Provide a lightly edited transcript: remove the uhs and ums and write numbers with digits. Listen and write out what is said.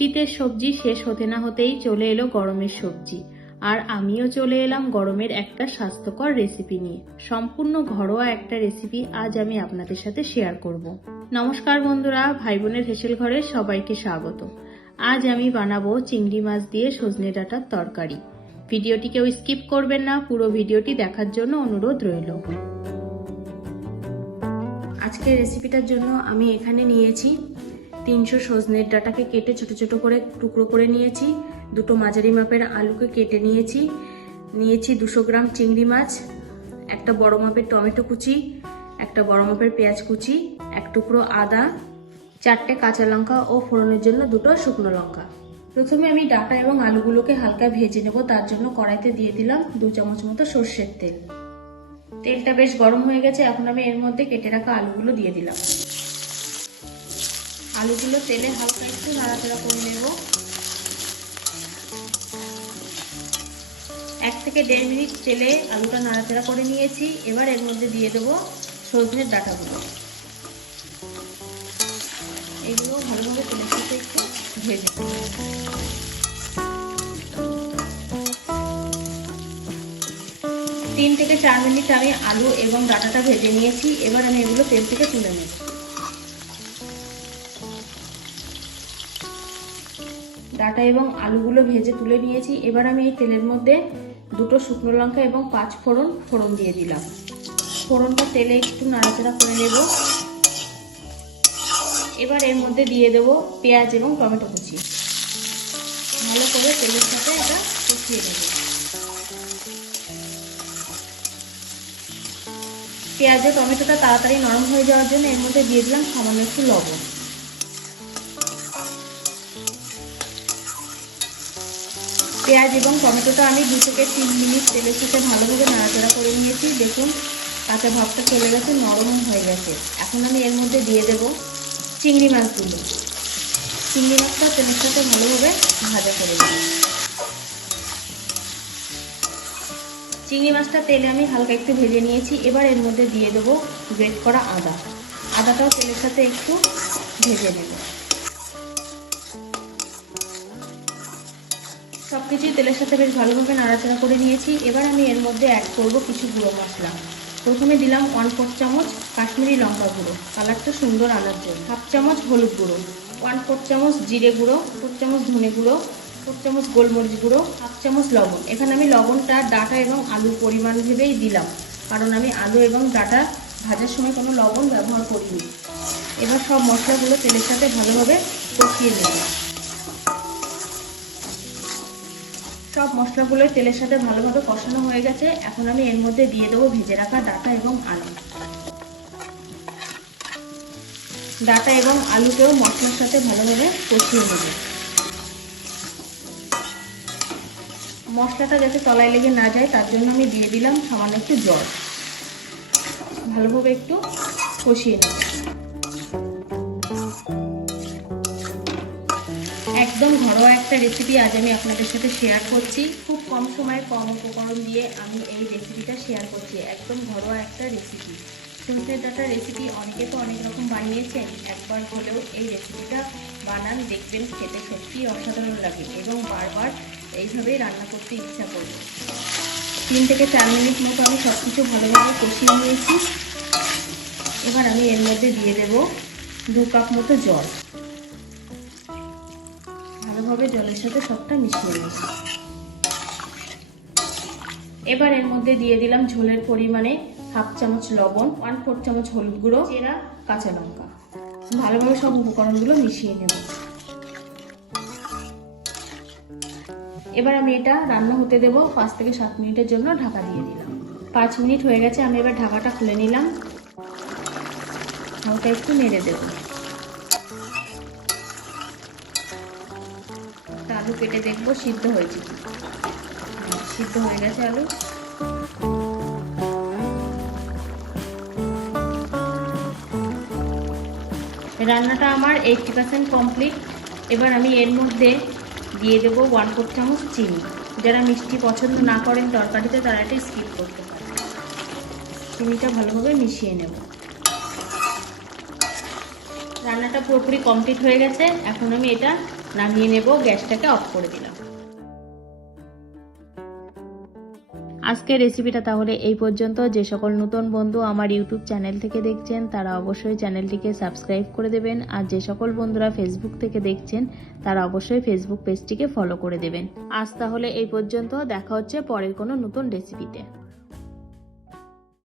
শীতের সবজি শেষ হতে না হতেই চলে এলো গরমের সবজি, আর আমিও চলে এলাম গরমের একটা স্বাস্থ্যকর রেসিপি নিয়ে। সম্পূর্ণ ঘরোয়া একটা রেসিপি আজ আমি আপনাদের সাথে শেয়ার করব। নমস্কার বন্ধুরা, ভাই বোনের হেসেল ঘরে সবাইকে স্বাগত। আজ আমি বানাবো চিংড়ি মাছ দিয়ে সজনে ডাঁটার তরকারি। ভিডিওটি কেউ স্কিপ করবেন না, পুরো ভিডিওটি দেখার জন্য অনুরোধ রইল। আজকের রেসিপিটার জন্য আমি এখানে নিয়েছি 300 সজনের ডাঁটাকে কেটে ছোট ছোট করে টুকরো করে নিয়েছি, দুটো মাঝারি মাপের আলুকে কেটে নিয়েছি, 200 গ্রাম চিংড়ি মাছ, একটা বড় মাপের টমেটো কুচি, একটা বড় মাপের পেঁয়াজ কুচি, এক টুকরো আদা, 4টে কাঁচা লঙ্কা ও ফোড়নের জন্য 2টো শুকনো লঙ্কা। প্রথমে আমি ডাঁটা এবং আলুগুলোকে হালকা ভেজে নেব। তার জন্য কড়াইতে দিয়ে দিলাম 2 চামচ মতো সর্ষের তেল। তেলটা বেশ গরম হয়ে গেছে, এখন আমি এর মধ্যে কেটে রাখা আলুগুলো দিয়ে দিলাম। আলুগুলো তেলে হালকা একটু নাড়াচাড়া করে নেব। 1 থেকে 1.5 মিনিট তেলে আলুটা নাড়াচাড়া করে নিয়েছি। এবার এর মধ্যে দিয়ে দেবো সজনের ডাঁটাগুলো। এগুলো ভালোভাবে তেলের সাথে একটু ভেজে 3 থেকে 4 মিনিট আমি আলু এবং ডাঁটাটা ভেজে নিয়েছি। এবার আমি এগুলো তেল থেকে তুলে নেব। ডাঁটা এবং আলুগুলো ভেজে তুলে নিয়েছি। এবার আমি এই তেলের মধ্যে 2টো শুকনো লঙ্কা এবং 5 ফোড়ন দিয়ে দিলাম। ফোড়নটা তেলে একটু নাড়াচাড়া করে নেব। এবার এর মধ্যে দিয়ে দেব পেঁয়াজ এবং টমেটো কুচি। ভালো করে তেলের সাথে এটা কষিয়ে নেব। পেঁয়াজ ও টমেটোটা তাড়াতাড়ি নরম হয়ে যাওয়ার জন্য এর মধ্যে দিয়ে দিলাম সামান্য একটু লবণ। পেঁয়াজ এবং টমেটোটা আমি 2 থেকে 3 মিনিট তেলের সাথে ভালোভাবে নাড়াচাড়া করে নিয়েছি। দেখুন কাঁচা ভাবটা চলে গেছে, নরম হয়ে গেছে। এখন আমি এর মধ্যে দিয়ে দেব চিংড়ি মাছগুলো। চিংড়ি মাছটা তেলের সাথে ভালোভাবে ভাজা করে নেব। চিংড়ি মাছটা তেলে আমি হালকা একটু ভেজে নিয়েছি। এবার এর মধ্যে দিয়ে দেবো গ্রেট করা আদা। আদাটাও তেলের সাথে একটু ভেজে নেব। সবকিছুই তেলের সাথে বেশ ভালোভাবে নাড়াচাড়া করে নিয়েছি। এবার আমি এর মধ্যে অ্যাড করব কিছু গুঁড়ো মশলা। প্রথমে দিলাম 1/4 চামচ কাশ্মীরি লঙ্কা গুঁড়ো, কালারটা সুন্দর আনার জন্য। 1/2 চামচ হলুদ গুঁড়ো, 1/4 চামচ জিরে গুঁড়ো, 4 চামচ ধনে গুঁড়ো, 4 চামচ গোলমরিচ গুঁড়ো, 1/2 চামচ লবণ। এখানে আমি লবণটা ডাঁটা এবং আলুর পরিমাণ ভেবেই দিলাম, কারণ আমি আলু এবং ডাঁটা ভাজার সময় কোনো লবণ ব্যবহার করিনি। এবার সব মশলাগুলো তেলের সাথে ভালোভাবে কষিয়ে নেব। সব মশলাগুলো তেলের সাথে ভালোভাবে কষানো হয়ে গেছে। এখন আমি এর মধ্যে দিয়ে দেবো ভেজে রাখা ডাঁটা এবং আলু। ডাঁটা এবং আলুকেও মশলার সাথে ভালোভাবে কষিয়ে নেব। মশলাটা যাতে তলায় লেগে না যায় তার জন্য আমি দিয়ে দিলাম সামান্য একটু জল। ভালোভাবে একটু কষিয়ে নেব। একদম ঘরোয়া একটা রেসিপি আজ আমি আপনাদের সাথে শেয়ার করছি। খুব কম সময়ে কম উপকরণ দিয়ে আমি এই রেসিপিটা শেয়ার করছি। একদম ঘরোয়া একটা রেসিপি। সজনে ডাঁটার রেসিপি অনেকে তো অনেক রকম বানিয়েছেন, একবার হলেও এই রেসিপিটা বানান, দেখবেন খেতে সত্যিই অসাধারণ লাগে এবং বারবার এইভাবেই রান্না করতে ইচ্ছা করবে। 3 থেকে 4 মিনিট মতো আমি সব কিছু ভালোভাবে কষিয়ে নিয়েছি। এবার আমি এর মধ্যে দিয়ে দেব 2 কাপ মতো জল। ভালোভাবে জলের সাথে সবটা মিশিয়ে নেব। এবার এর মধ্যে দিয়ে দিলাম ঝোলের পরিমাণে 1/2 চামচ লবণ, 1/4 চামচ হলুদ গুঁড়ো, চেরা কাঁচা লঙ্কা। ভালোভাবে সব উপকরণগুলো মিশিয়ে নেব। এবার আমি এটা রান্না হতে দেব 5 থেকে 7 মিনিটের জন্য। ঢাকা দিয়ে দিলাম। 5 মিনিট হয়ে গেছে, আমি এবার ঢাকাটা খুলে নিলাম। হালকা একটু নেড়ে দেব। আলু কেটে দেখবো সিদ্ধ হয়েছে কি। সিদ্ধ হয়ে গেছে আলু। রান্নাটা আমার 80% কমপ্লিট। এবার আমি এর মধ্যে দিয়ে দেবো 1/4 চামচ চিনি। যারা মিষ্টি পছন্দ না করেন তরকারিতে তারা এটা স্কিপ করতে পারে। চিনিটা ভালোভাবে মিশিয়ে নেব। রান্নাটা পুরোপুরি কমপ্লিট হয়ে গেছে। এখন আমি এটা নামিয়ে নেব, গ্যাসটাকে অফ করে দিলাম। আজকের রেসিপিটা তাহলে এই পর্যন্ত। যে সকল নতুন বন্ধু আমার ইউটিউব চ্যানেল থেকে দেখছেন তারা অবশ্যই চ্যানেলটিকে সাবস্ক্রাইব করে দেবেন, আর যে সকল বন্ধুরা ফেসবুক থেকে দেখছেন তারা অবশ্যই ফেসবুক পেজটিকে ফলো করে দেবেন। আজ তাহলে এই পর্যন্ত, দেখা হচ্ছে পরের কোনো নতুন রেসিপিতে।